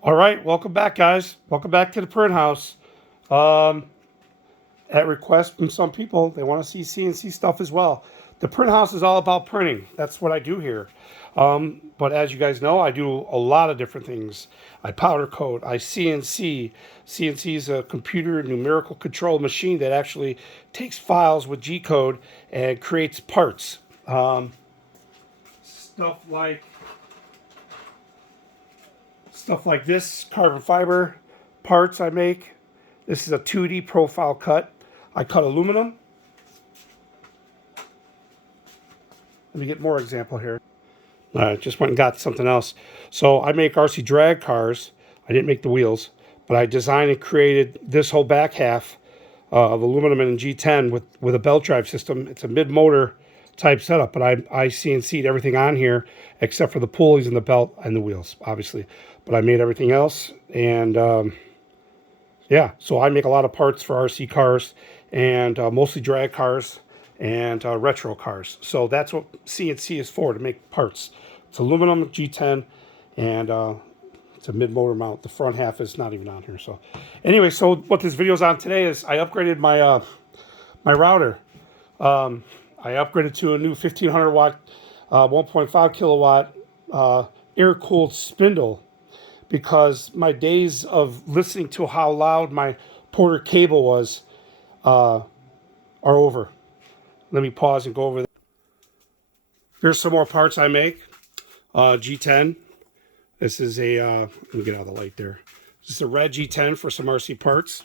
All right, welcome back, guys. Welcome back to the print house. Um, at request from some people, they want to see CNC stuff as well. The print house is all about printing. That's what I do here. But as you guys know, I do a lot of different things. I powder coat, I CNC. CNC is a computer numerical control machine that actually takes files with G code and creates parts. Stuff like Stuff like this, carbon fiber parts I make. This is a 2D profile cut. I cut aluminum. Let me get more example here. I just went and got something else. So I make RC drag cars. I didn't make the wheels, but I designed and created this whole back half of aluminum and G10 with a belt drive system. It's a mid-motor type setup, but I CNC'd everything on here except for the pulleys and the belt and the wheels, obviously. But I made everything else, and yeah, so I make a lot of parts for RC cars and mostly drag cars and retro cars. So that's what CNC is for, to make parts. It's aluminum G10, and it's a mid-motor mount. The front half is not even on here. So anyway, so what this video is on today is I upgraded my my router. I upgraded to a new 1500 watt, 1.5 kilowatt air-cooled spindle, because my days of listening to how loud my Porter cable was are over. Let me pause and go over that. Here's some more parts I make. G10. This is a, let me get out of the light there. This is a red G10 for some RC parts.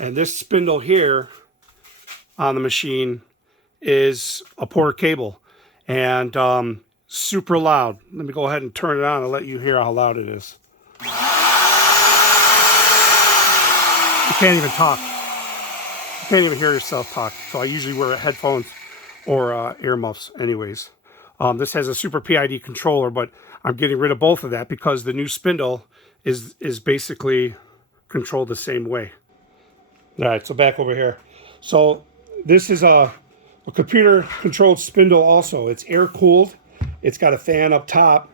And this spindle here on the machine is a Porter cable. And super loud. Let me go ahead and turn it on and let you hear how loud it is. You can't even talk. You can't even hear yourself talk. So I usually wear headphones or earmuffs anyways. This has a super PID controller, but I'm getting rid of both of that because the new spindle is basically controlled the same way. All right, so back over here. So this is a computer controlled spindle also. It's air cooled. It's got a fan up top,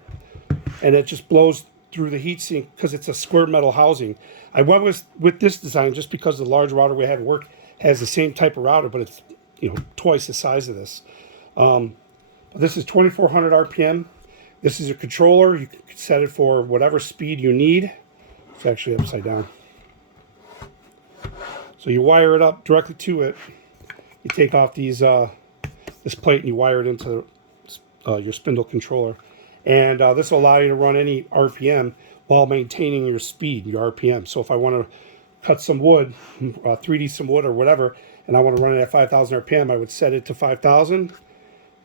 and it just blows through the heatsink because it's a square metal housing. I went with this design just because the large router we have at work has the same type of router, but it's twice the size of this. This is 2400 RPM. This is a controller. You can set it for whatever speed you need. It's actually upside down. So you wire it up directly to it. You take off these this plate and you wire it into your spindle controller. And this will allow you to run any RPM while maintaining your speed, your RPM. So if I want to cut some wood, 3D some wood or whatever, and I want to run it at 5,000 RPM, I would set it to 5,000,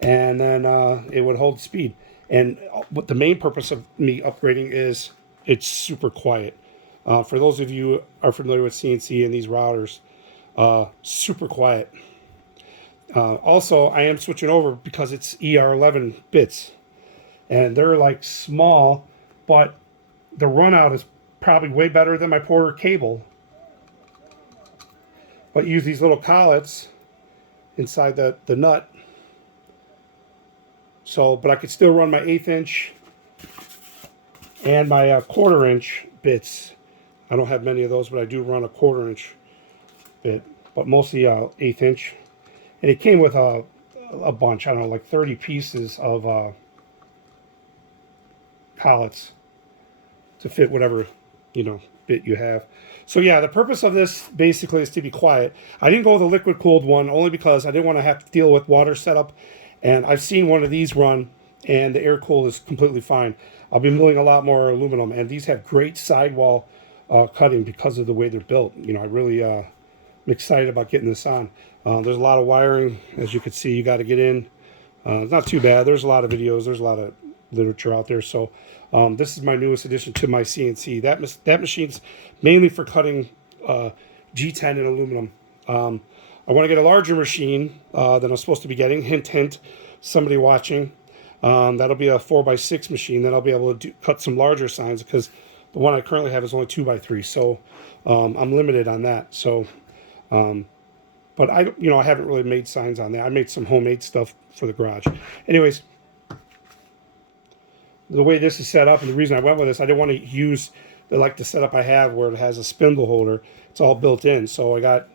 and then it would hold speed. And what the main purpose of me upgrading is, it's super quiet. For those of you who are familiar with CNC and these routers, super quiet. Also, I am switching over because it's ER11 bits. And they're like small, but the runout is probably way better than my Porter cable. But use these little collets inside the nut. So, but I could still run my 1/8 inch and my 1/4 inch bits. I don't have many of those, but I do run a 1/4 inch bit, but mostly 1/8 inch. And it came with a bunch, I don't know, like 30 pieces of collets to fit whatever bit you have. So yeah, the purpose of this basically is to be quiet. I didn't go with a liquid cooled one only because I didn't want to have to deal with water setup, and I've seen one of these run and the air cooled is completely fine. I'll be milling a lot more aluminum, and these have great sidewall cutting because of the way they're built. I really am excited about getting this on. There's a lot of wiring, as you can see. You got to get in. It's not too bad. There's a lot of videos. There's a lot of literature out there. So this is my newest addition to my CNC. That machine's mainly for cutting G10 and aluminum. I want to get a larger machine than I'm supposed to be getting. Hint, hint, somebody watching. That'll be a 4x6 machine. Then I'll be able to cut some larger signs, because the one I currently have is only 2x3. So I'm limited on that. So, but I haven't really made signs on that. I made some homemade stuff for the garage. Anyways, the way this is set up, and the reason I went with this, I didn't want to use the setup I have where it has a spindle holder. It's all built in. So I got,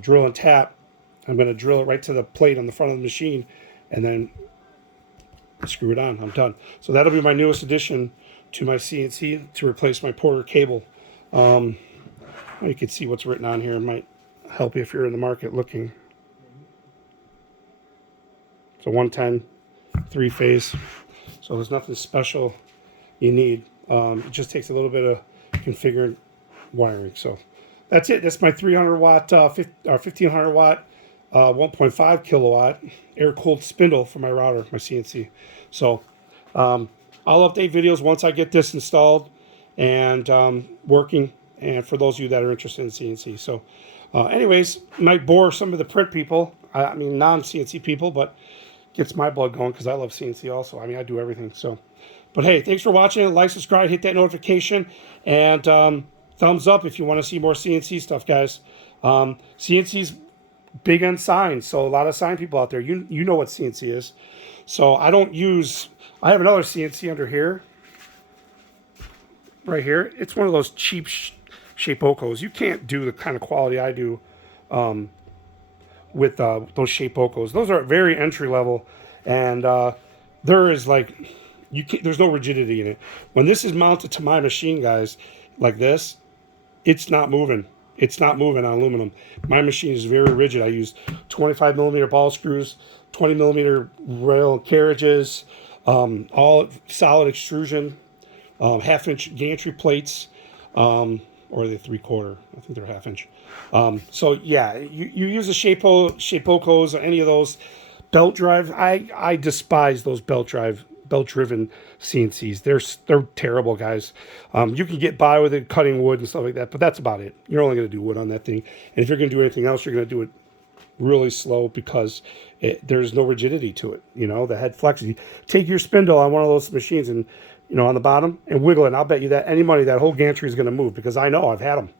drill and tap. I'm going to drill it right to the plate on the front of the machine, and then screw it on. I'm done. So that'll be my newest addition to my CNC to replace my Porter cable. You can see what's written on here. It might help you if you're in the market looking. It's a 110 3-phase, so there's nothing special you need. It just takes a little bit of configured wiring. So that's it. That's my 300 watt, 1500 watt, 1.5 kilowatt air-cooled spindle for my router, my CNC. So I'll update videos once I get this installed and working, and for those of you that are interested in CNC. So anyways, might bore some of the print people, I mean non-CNC people, but gets my blood going because I love CNC also. I mean, I do everything. So, but hey, thanks for watching. Like, subscribe, hit that notification, and thumbs up if you want to see more CNC stuff, guys. CNC's big on signs, so a lot of sign people out there, you know what CNC is. So I have another CNC under here, right here. It's one of those cheap Shapeokos. You can't do the kind of quality I do with those Shapeokos. Those are very entry level, and there is there's no rigidity in it. When this is mounted to my machine, guys, like this, it's not moving. It's not moving on aluminum. My machine is very rigid. I use 25 millimeter ball screws, 20 millimeter rail carriages, all solid extrusion, half-inch gantry plates, or they're 3/4. I think they're half-inch. So yeah, you use a Shapeokos or any of those belt drive. I despise those belt-driven CNCs. They're terrible, guys. You can get by with it cutting wood and stuff like that, but that's about it. You're only going to do wood on that thing, and if you're going to do anything else, you're going to do it really slow because there's no rigidity to it. The head flexes. Take your spindle on one of those machines and on the bottom and wiggle it. And I'll bet you that any money that whole gantry is going to move because I know I've had them.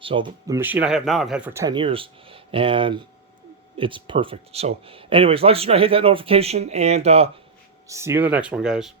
So the machine I have now I've had for 10 years, and it's perfect. So anyways, like, subscribe, hit that notification, and see you in the next one, guys.